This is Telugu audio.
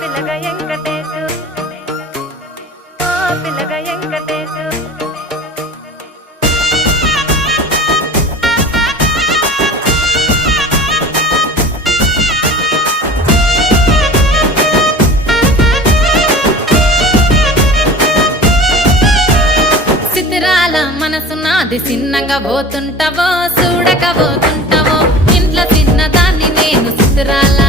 పిల్లగా వెంకటేశు ఓ పిల్లగా వెంకటేశు సిద్ధిరాల మనసు నాది చిన్నగా పోతుంటావో చూడక పోతుంటావో ఇంట్లో చిన్నదాన్ని నేను సిద్ధిరాల